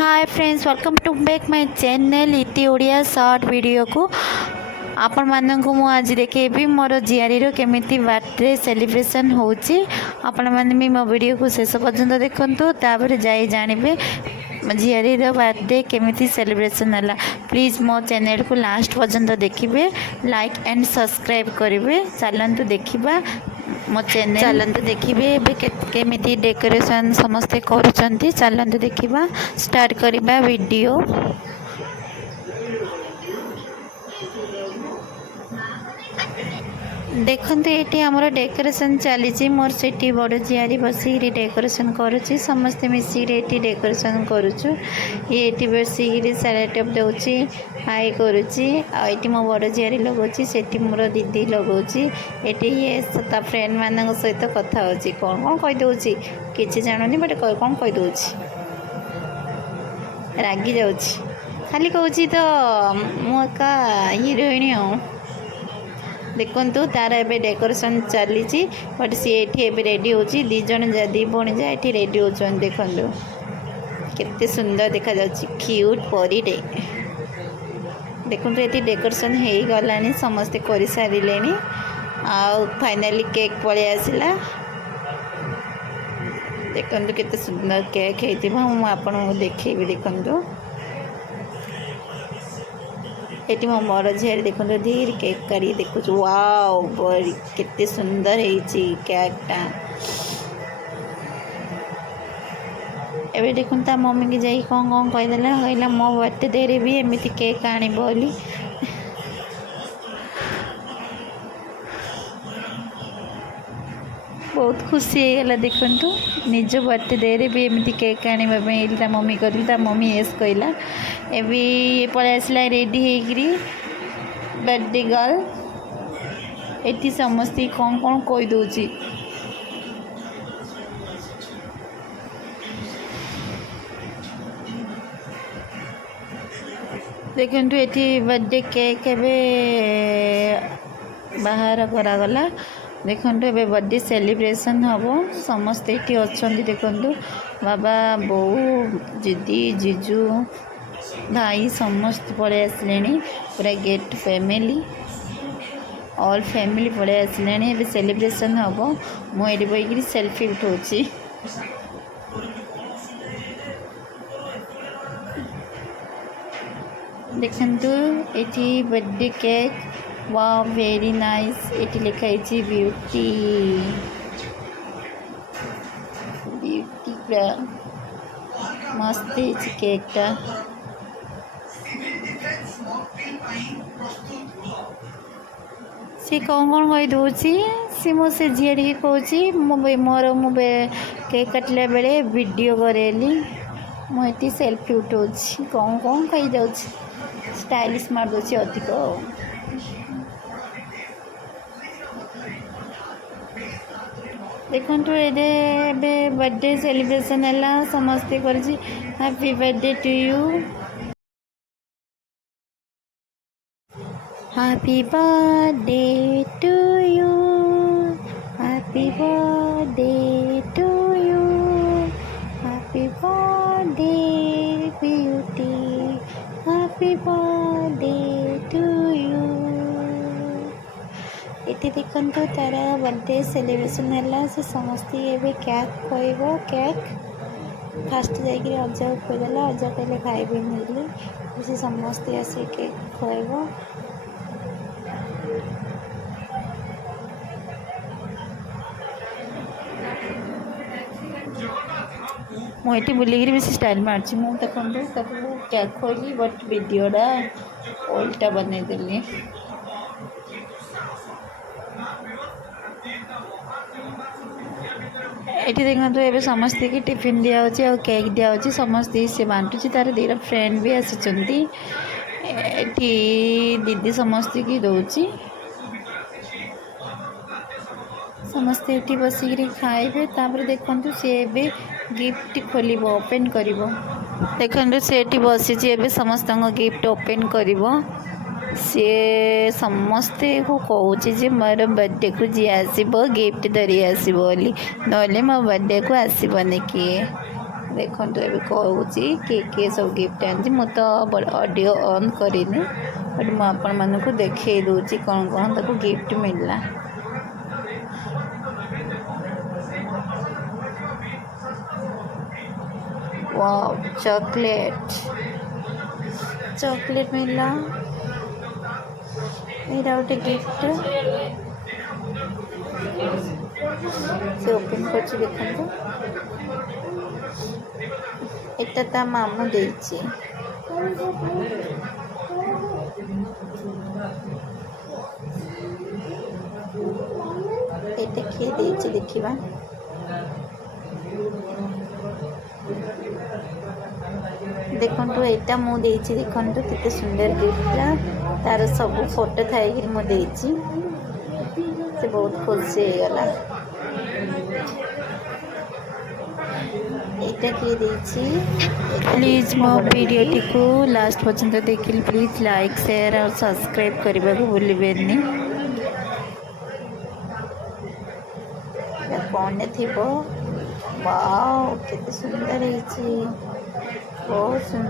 Hi friends, welcome to back my channel Iti Odia short video को आपण मानक मु आज देखेबी मोर जियारी रो केमिति बर्थडे सेलिब्रेशन होची। आपण माने भी मो वीडियो को शेष पर्यंत देखंतु, तापर जाई जानिबे झियारी रो बर्थडे केमिति सेलिब्रेशन हला। प्लीज मो चैनल को लास्ट पर्यंत देखिबे, लाइक एंड सब्सक्राइब करिवे। चलंतु देखिबा मो चैनल, चलंतु देखिबे केमिति डेकोरेशन समस्ते करूछंती। चलंतु देखिबा, स्टार्ट करिबा वीडियो। देखते ये आमर डेकोरेशन चली मोर से बड़ झियारी बसिक डेकोरेशन करुच्ची, समस्ते मिसिक डेकोरेशन करुचु। ये बसिक सेलोटेप दौची, हाई करुच्ची। आईटी मो बड़ झियारी लगौची, सेठी मोर दीदी लगौची। ये ता फ्रेंड मान सहित कथा होची, कौन कौन कहीदे किसी जानूनी बट कौन कहीदे रागी जाऊँगी, खाली कहूँ तो मुका हिरोइन हो। देखु तार ए डेकोरेशन चली बट सी ये रेडी हो दीज दी भणी जा ये रेडी हो। देखु केते सुंदर देखा क्यूट परीटे। देखु ये डेकोरेशन हो गलानी, समस्ते कर सारे। आउ फाइनाली केक पलि आसला। देखु केते सुंदर केक हो, आपको देखी देखु। ये मो बड़ झील देखो धीरे केक करी देखु। वाओ बड़ी केते सुंदर है केकटा। एबे देखु ता मम्मी की जाई कौन कौन कहीदेला, कहला मो बर्थडे रे भी एमती केक आनिब बोली। बहुत खुशी होगा। देखु निज बर्थडे रे भी एमती केक आने मम्मी करी, मम्मी येस कहला। ये पलि आसला रेडी होकरी बर्थडे गर्ल। ये समस्ते कौन कौन कहीदे। देखु ये बर्थडे केक बाहर करागला। देखु ए बर्थडे सेलिब्रेशन हम, समस्ते ये अच्छा। देखु बाबा बो दीदी जीजू भाई समस्त पलि आसिले। पूरा गेट फैमिली ऑल फैमिली पलि आसिले। सेलिब्रेशन हम, मुझे बैक सेल्फी उठाऊँगी। देखु ये birthday cake, wow very nice. ये लिखाई ब्यूटी ब्यूटी पूरा मस्त केकटा। सी कौन कौन कहीदे सी मो से झील कहूँ मोर केक काटला बेले वीडियो करेली, मुझे सेल्फी उठाऊँगी। कौन कौन कही जाऊँ स्टाइलिश मारदे अधिक। देखु ये बर्थडे सेलिब्रेशन है, समस्ते कर happy birthday to you, happy birthday to you, happy birthday to you, happy birthday beauty, happy birthday to you. ये देखु तार बर्थडे सेलिब्रेशन है, से समस्ते ये केक खुब। केक फास्ट जाकि अजा को खुदेला, अजा कहले खाइबे मिले, से समस्ते आसे केक खुब। मुझे बुलिक बेस स्टाइल मार्ची मुझे देखो केक खोली बट वीडियोटा उल्टा बनईदेली। ये देखो ये समस्ते की टिफिन दिया आ केक दिया समस्ते से बांटुची। तार दीटा फ्रेंड भी आसी, दीदी समस्ते की दौची। समस्ते ये बसिक खाइबे। तापर देखु सी गिफ्ट खोल ओपन कर। देखु से बसी समस्त गिफ्ट ओपन कर। सी समस्ते को कहूँ मोर बर्थडे को जी आसब गिफ्ट धरी आसब, ना मो बर्थडे को आसबनी किए। देखो ए कहूँ किए सब गिफ्ट आनी मु तो ऑडियो ऑन करिनी बट मुझे आपण मानक देखे दूची कौन कौन ताको गिफ्ट मिलला। वाओ चॉकलेट चॉकलेट मिलला एटा गोटे गिफ्ट से ओपन कर देखो एटा ता मामू देछि एटा किए देछि देखिबा देखो एटा मु देछि देखो केते सुंदर गिफ्ट तार सब फोटो थाई मु देछि से बहुत खुशी गला एटा किए देछि। प्लीज मो वीडियोटी को लास्ट पर्यंत देखिल प्लीज लाइक शेयर और सब्सक्राइब करने को भूलिबेनी। कौन थी वाओ केते सुंदर है बहुत सुंदर।